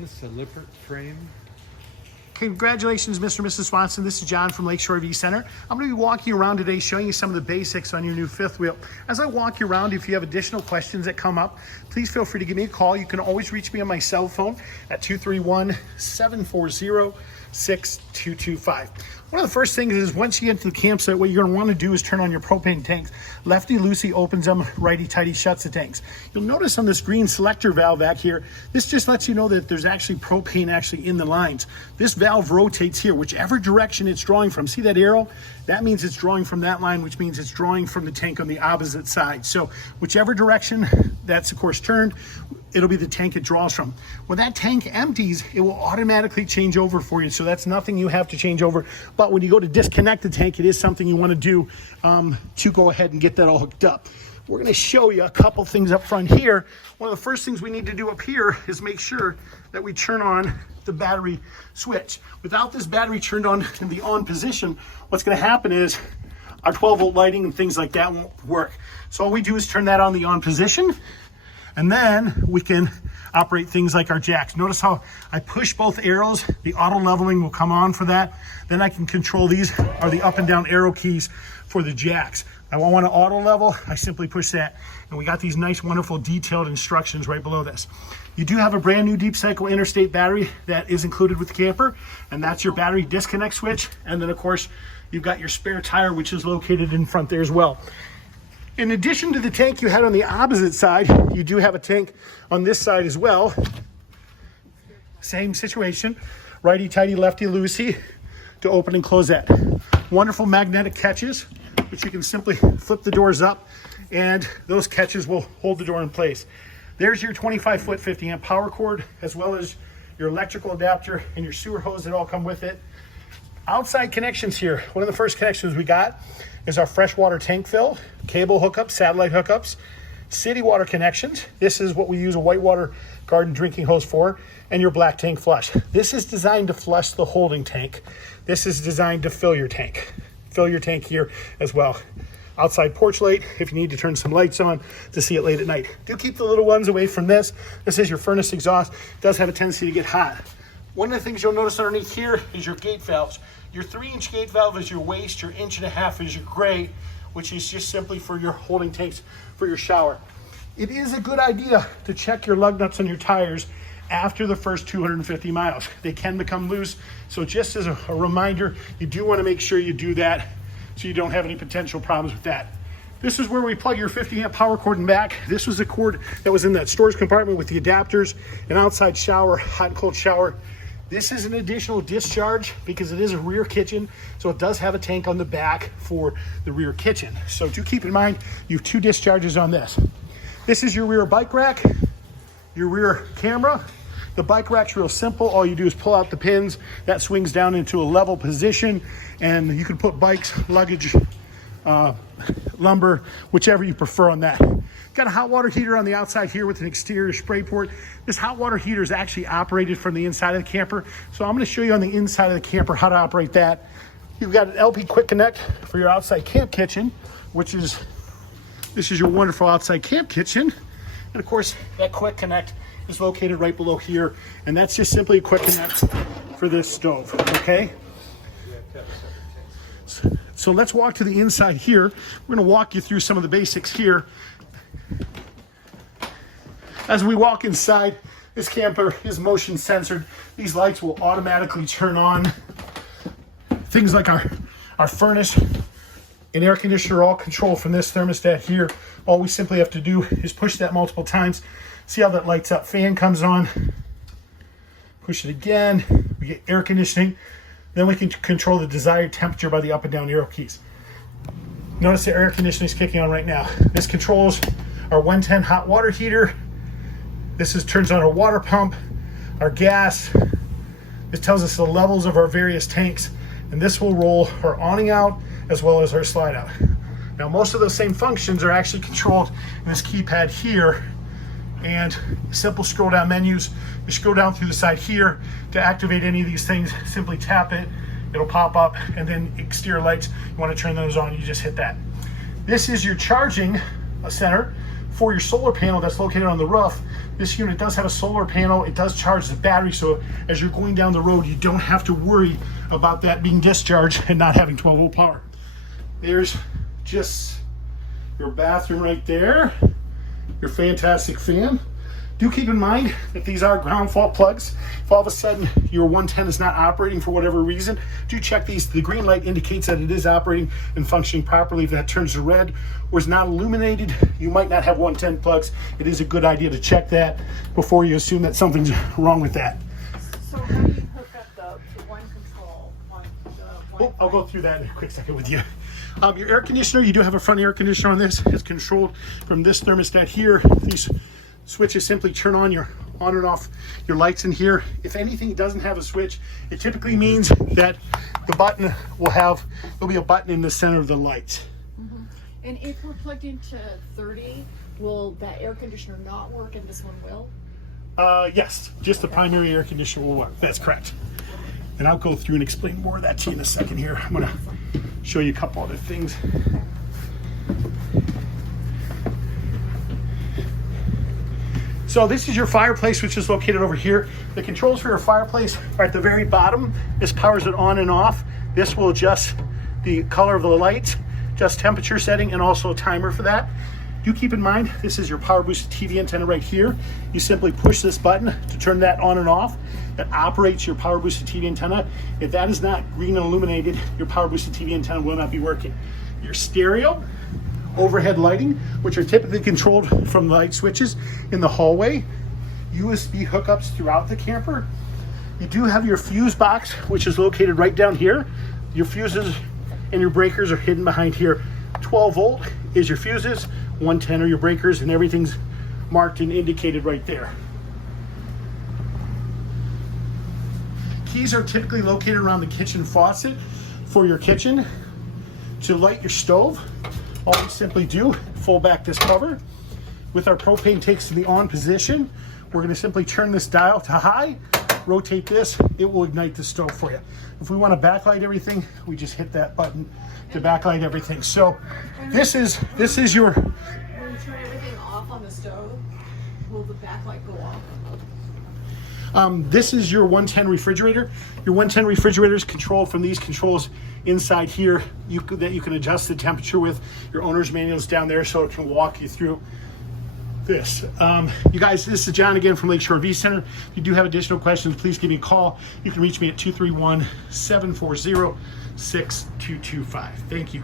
This is a Lippert frame. Congratulations, Mr. and Mrs. Swanson. This is John from Lakeshore RV Center. I'm going to be walking around today showing you some of the basics on your new fifth wheel. As I walk you around, if you have additional questions that come up, please feel free to give me a call. You can always reach me on my cell phone at 231-740-6225. One of the first things is once you get to the campsite, what you're going to want to do is turn on your propane tanks. Lefty-loosey opens them, righty-tighty shuts the tanks. You'll notice on this green selector valve back here, this just lets you know that there's actually propane actually in the lines. This valve rotates here, whichever direction it's drawing from. See that arrow? That means it's drawing from that line, which means it's drawing from the tank on the opposite side. So whichever direction that's of course turned, it'll be the tank it draws from. When that tank empties, it will automatically change over for you. So that's nothing you have to change over. But when you go to disconnect the tank, it is something you want to do to go ahead and get that all hooked up. We're going to show you a couple things up front here. One of the first things we need to do up here is make sure that we turn on the battery switch. Without this battery turned on in the on position, what's going to happen is our 12-volt lighting and things like that won't work. So all we do is turn that on the on position, and then we can operate things like our jacks. Notice how I push both arrows. The auto leveling will come on for that. Then I can control these are the up and down arrow keys for the jacks. I want to auto level, I simply push that. And we got these nice, wonderful detailed instructions right below this. You do have a brand new deep cycle interstate battery that is included with the camper, and that's your battery disconnect switch. And then of course, you've got your spare tire, which is located in front there as well. In addition to the tank you had on the opposite side, you do have a tank on this side as well. Same situation, righty-tighty, lefty-loosey to open and close that. Wonderful magnetic catches, which you can simply flip the doors up and those catches will hold the door in place. There's your 25-foot 50-amp power cord, as well as your electrical adapter and your sewer hose that all come with it. Outside connections here. One of the first connections we got is our freshwater tank fill, cable hookups, satellite hookups, city water connections. This is what we use a whitewater garden drinking hose for, and your black tank flush. This is designed to flush the holding tank. This is designed to fill your tank. Fill your tank here as well. Outside porch light if you need to turn some lights on to see it late at night. Do keep the little ones away from this. This is your furnace exhaust. It does have a tendency to get hot. One of the things you'll notice underneath here is your gate valves. Your 3-inch gate valve is your waste, your 1.5 inch is your gray, which is just simply for your holding tanks for your shower. It is a good idea to check your lug nuts on your tires after the first 250 miles. They can become loose, so just as a reminder, you do want to make sure you do that so you don't have any potential problems with that. This is where we plug your 50-amp power cord in back. This was the cord that was in that storage compartment with the adapters, an outside shower, hot and cold shower. This is an additional discharge because it is a rear kitchen, so it does have a tank on the back for the rear kitchen. So do keep in mind, you have 2 discharges on this. This is your rear bike rack, your rear camera. The bike rack's real simple. All you do is pull out the pins. That swings down into a level position, and you can put bikes, luggage, lumber, whichever you prefer on that. Got a hot water heater on the outside here with an exterior spray port. This hot water heater is actually operated from the inside of the camper. So I'm going to show you on the inside of the camper how to operate that. You've got an LP Quick Connect for your outside camp kitchen, which is, this is your wonderful outside camp kitchen. And of course, that Quick Connect is located right below here. And that's just simply a Quick Connect for this stove, okay? So let's walk to the inside here. We're going to walk you through some of the basics here. As we walk inside, this camper is motion censored. These lights will automatically turn on. Things like our furnace and air conditioner are all controlled from this thermostat here. All we simply have to do is push that multiple times. See how that lights up? Fan comes on. Push it again. We get air conditioning. Then we can control the desired temperature by the up and down arrow keys. Notice the air conditioning is kicking on right now. This controls our 110 hot water heater. This turns on our water pump, our gas. This tells us the levels of our various tanks, and this will roll our awning out as well as our slide out. Now, most of those same functions are actually controlled in this keypad here, and simple scroll down menus. You scroll down through the side here to activate any of these things. Simply tap it, it'll pop up, and then exterior lights, you want to turn those on, you just hit that. This is your charging center for your solar panel that's located on the roof. This unit does have a solar panel. It does charge the battery, so as you're going down the road, you don't have to worry about that being discharged and not having 12-volt power. There's just your bathroom right there, your fantastic fan. Do keep in mind that these are ground fault plugs. If all of a sudden your 110 is not operating for whatever reason, do check these. The green light indicates that it is operating and functioning properly. If that turns to red or is not illuminated, you might not have 110 plugs. It is a good idea to check that before you assume that something's wrong with that. So how do you hook up the one control on the one? I'll go through that in a quick second with you. Your air conditioner, you do have a front air conditioner on this. It's controlled from this thermostat here. These switches simply turn on and off your lights in here. If anything doesn't have a switch, it typically means that the button there'll be a button in the center of the light. Mm-hmm. And if we're plugged into 30, will that air conditioner not work and this one will? Yes, just the primary air conditioner will work. That's correct. And I'll go through and explain more of that to you in a second here. I'm gonna show you a couple other things. So this is your fireplace, which is located over here. The controls for your fireplace are at the very bottom. This powers it on and off. This will adjust the color of the light, adjust temperature setting, and also a timer for that. Do keep in mind, this is your power boosted TV antenna right here. You simply push this button to turn that on and off. That operates your power boosted TV antenna. If that is not green and illuminated, your power boosted TV antenna will not be working. Your stereo, overhead lighting, which are typically controlled from the light switches in the hallway, USB hookups throughout the camper. You do have your fuse box, which is located right down here. Your fuses and your breakers are hidden behind here. 12 volt is your fuses, 110 are your breakers, and everything's marked and indicated right there. Keys are typically located around the kitchen faucet for your kitchen. To light your stove, all you simply do, fold back this cover. With our propane tanks to the on position, we're gonna simply turn this dial to high, rotate this, it will ignite the stove for you. If we wanna backlight everything, we just hit that button to backlight everything. So this is your... When you turn everything off on the stove, will the backlight go off? This is your 110 refrigerator. Your 110 refrigerator is controlled from these controls inside here that you can adjust the temperature with. Your owner's manual is down there, so it can walk you through this. You guys, this is John again from Lakeshore RV Center. If you do have additional questions, please give me a call. You can reach me at 231-740-6225. Thank you.